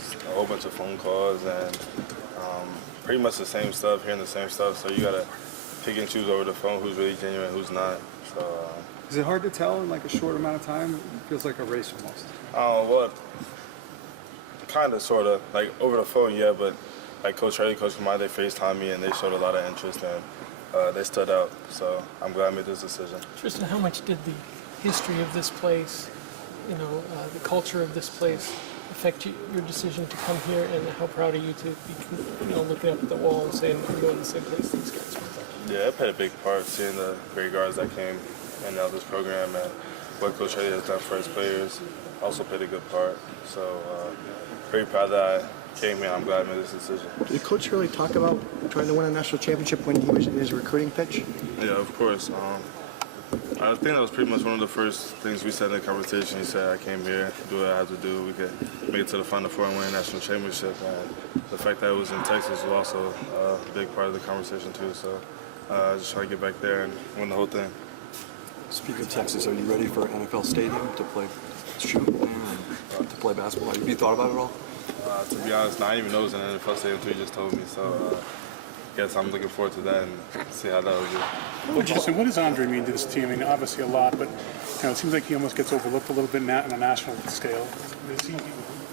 was a whole bunch of phone calls and pretty much the same stuff, hearing the same stuff. So you gotta pick and choose over the phone who's really genuine, who's not. So. Is it hard to tell in like a short amount of time? It feels like a race almost. Well, kind of, sort of. Like over the phone, yeah, but like Coach Riley, Coach Kamai, they FaceTimed me and they showed a lot of interest and they stood out. So I'm glad I made this decision. Tristen, how much did the history of this place, the culture of this place, affect your decision to come here, and how proud are you to be, looking up at the wall and saying, I'm going to the same place these guys were? Yeah, it played a big part, seeing the great guards that came in this program and what Coach Riley has done for his players also played a good part. So very proud that I came here. I'm glad I made this decision. Did Coach really talk about trying to win a national championship when he was in his recruiting pitch? Yeah, of course. I think that was pretty much one of the first things we said in the conversation. He said, I came here, do what I have to do. We could make it to the Final Four and win a national championship. And the fact that it was in Texas was also a big part of the conversation, too. So just try to get back there and win the whole thing. Speaking of Texas, are you ready for an NFL stadium to play, shoot, and to play basketball? Have you thought about it at all? To be honest, I didn't even know it was an NFL stadium until you just told me. So I guess I'm looking forward to that and see how that will be. Well, Tristen, what does Andre mean to this team? I mean, obviously a lot, but it seems like he almost gets overlooked a little bit on a national scale.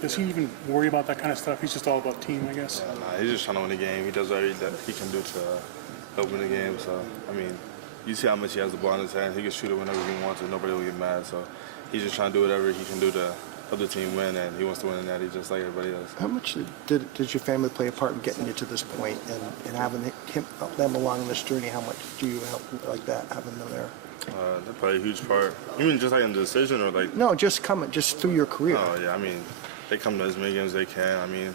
Does he even worry about that kind of stuff? He's just all about team, I guess. Yeah, nah, he's just trying to win the game. He does everything that he can do to help win the game. So I mean, you see how much he has the ball in his hand. He can shoot it whenever he wants it. Nobody will get mad. So he's just trying to do whatever he can do to help the team win, and he wants to win in Natty just like everybody else. How much did your family play a part in getting you to this point and having them along this journey? How much do you help like that, having them there? They play a huge part. You mean just like in the decision or like? No, just just through your career. Oh yeah, I mean, they come to as many games as they can. I mean,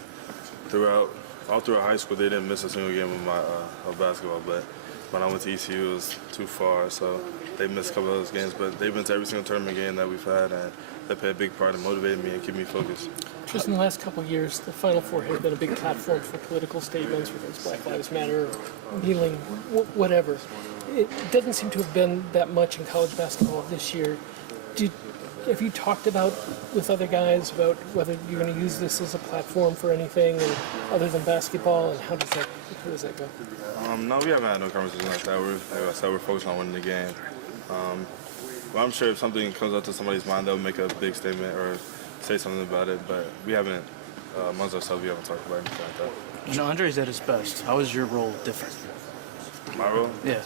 all throughout high school, they didn't miss a single game of basketball. But when I went to ECU, it was too far, so they missed a couple of those games. But they've been to every single tournament game that we've had, and they play a big part in motivating me and keeping me focused. Just in the last couple of years, the Final Four has been a big platform for political statements, whether it's Black Lives Matter, kneeling, whatever. It doesn't seem to have been that much in college basketball this year. Have you talked with other guys about whether you're going to use this as a platform for anything other than basketball, and how does that go? No, we haven't had no conversation like that. Like I said, we're focused on winning the game. Well, I'm sure if something comes up to somebody's mind, they'll make a big statement or say something about it, but we haven't, amongst ourselves, we haven't talked about anything like that. When Andre's at his best, how is your role different? My role? Yeah.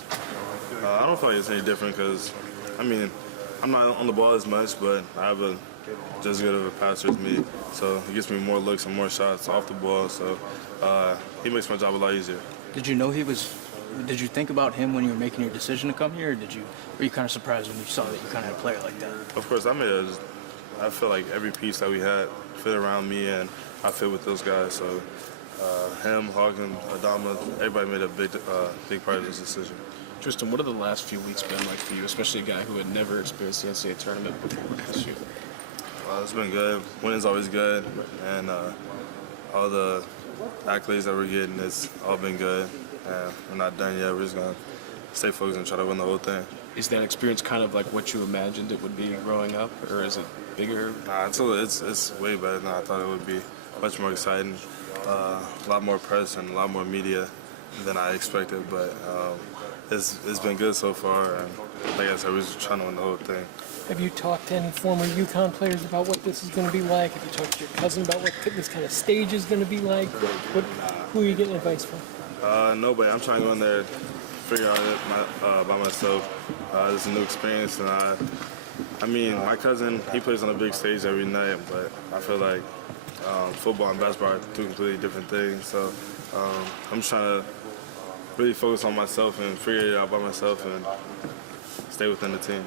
I don't feel like it's any different because, I mean, I'm not on the ball as much, but I have just as good of a passer as me, so he gets me more looks and more shots off the ball, so he makes my job a lot easier. Did you think about him when you were making your decision to come here, or were you kind of surprised when you saw that you kind of had a player like that? Of course, I feel like every piece that we had fit around me, and I fit with those guys. So him, Hawkins, Adama, everybody made a big part of this decision. Tristen, what have the last few weeks been like for you, especially a guy who had never experienced the NCAA tournament before this year? Well, it's been good. Winning's always good, and all the accolades that we're getting, it's all been good. We're not done yet. We're just going to stay focused and try to win the whole thing. Is that experience kind of like what you imagined it would be growing up, or is it bigger? Nah, it's way better than I thought it would be. Much more exciting, a lot more press and a lot more media than I expected, but it's been good so far, and like I said, we're just trying to win the whole thing. Have you talked to any former UConn players about what this is going to be like? Have you talked to your cousin about what this kind of stage is going to be like? Who are you getting advice from? No, but I'm trying to go in there, figure out it by myself. It's a new experience, and I mean, my cousin, he plays on a big stage every night, but I feel like football and basketball are two completely different things. So I'm just trying to really focus on myself and figure it out by myself and stay within the team.